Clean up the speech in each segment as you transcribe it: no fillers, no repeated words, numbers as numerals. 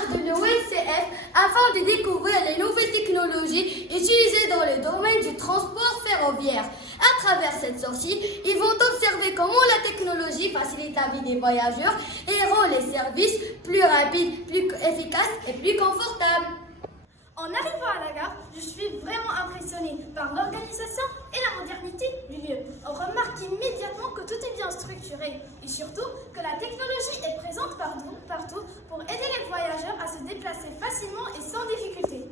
démarche de l'ONCF afin de découvrir les nouvelles technologies utilisées dans le domaine du transport ferroviaire. À travers cette sortie, ils vont observer comment la technologie facilite la vie des voyageurs et rend les services plus rapides, plus efficaces et plus confortables. En arrivant à la gare, je suis vraiment impressionnée par l'organisation et la modernité du lieu. On remarque immédiatement que tout est bien structuré et surtout que la technologie est présente partout pour aider les voyageurs à se déplacer facilement et sans difficulté.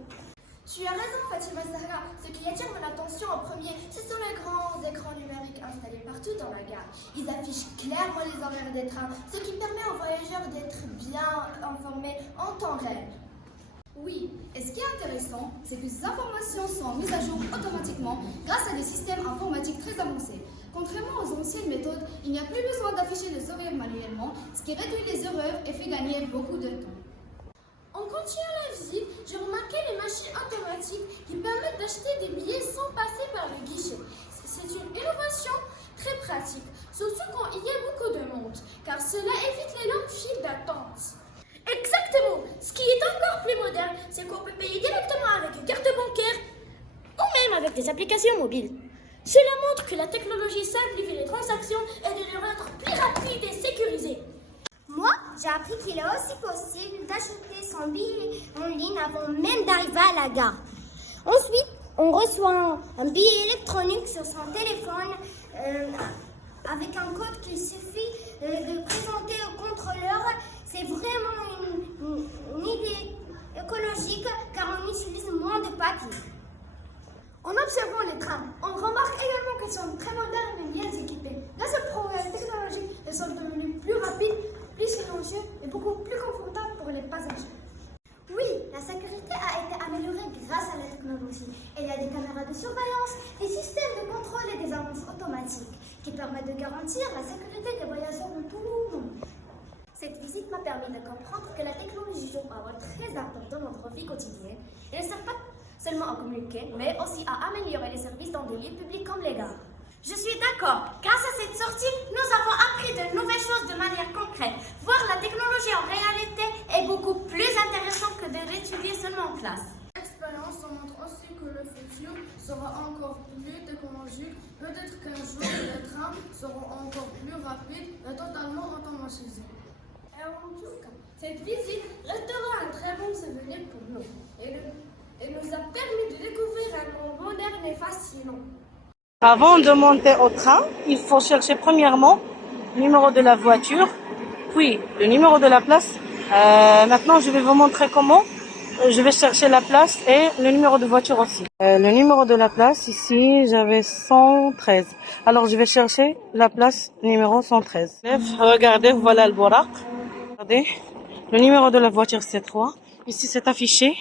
Tu as raison Fatima Zahra, ce qui attire mon attention en premier, ce sont les grands écrans numériques installés partout dans la gare. Ils affichent clairement les horaires des trains, ce qui permet aux voyageurs d'être bien informés en temps réel. Oui, et ce qui est intéressant, c'est que ces informations sont mises à jour automatiquement grâce à des systèmes informatiques très avancés. Contrairement aux anciennes méthodes, il n'y a plus besoin d'afficher les horaires manuellement, ce qui réduit les erreurs et fait gagner beaucoup de temps. En continuant la visite, j'ai remarqué les machines automatiques qui permettent d'acheter des billets sans passer par le guichet. C'est une innovation très pratique, surtout quand il y a beaucoup de monde, car cela évite les longues files d'attente. Exactement. Ce qui est encore plus moderne, c'est qu'on peut payer directement avec une carte bancaire ou même avec des applications mobiles. Cela montre que la technologie simplifie les transactions et de les rendre plus rapides et sécurisées. Moi, j'ai appris qu'il est aussi possible d'acheter son billet en ligne avant même d'arriver à la gare. Ensuite, on reçoit un billet électronique sur son téléphone avec un code qu'il suffit de présenter au contrôleur. C'est vraiment une idée écologique car on utilise moins de papier. En observant les trams, on remarque également qu'elles sont très modernes et bien équipées. Grâce au progrès technologique, elles sont devenues plus rapides, plus silencieuses et beaucoup plus confortables pour les passagers. Oui, la sécurité a été améliorée grâce à la technologie. Il y a des caméras de surveillance, des systèmes de contrôle et des annonces automatiques qui permettent de garantir la sécurité des voyageurs de tout le monde. Cette visite m'a permis de comprendre que la technologie joue un rôle très important dans notre vie quotidienne et ne sert pas seulement à communiquer, mais aussi à améliorer les services dans des lieux publics comme les gares. Je suis d'accord. Grâce à cette sortie, nous avons appris de nouvelles choses de manière concrète. Voir la technologie en réalité est beaucoup plus intéressant que de l'étudier seulement en classe. L'expérience montre aussi que le futur sera encore plus technologique. Peut-être qu'un jour, les trains seront encore plus rapides et totalement automatisés. Et en tout cas, cette visite restera un très bon souvenir pour nous et nous a permis de découvrir un monde moderne et fascinant. Avant de monter au train, il faut chercher premièrement le numéro de la voiture, puis le numéro de la place. Maintenant, je vais vous montrer comment. Je vais chercher la place et le numéro de voiture aussi. Le numéro de la place, ici, j'avais 113. Alors, je vais chercher la place numéro 113. Regardez, voilà le Borak. Regardez, le numéro de la voiture, c'est 3. Ici, c'est affiché.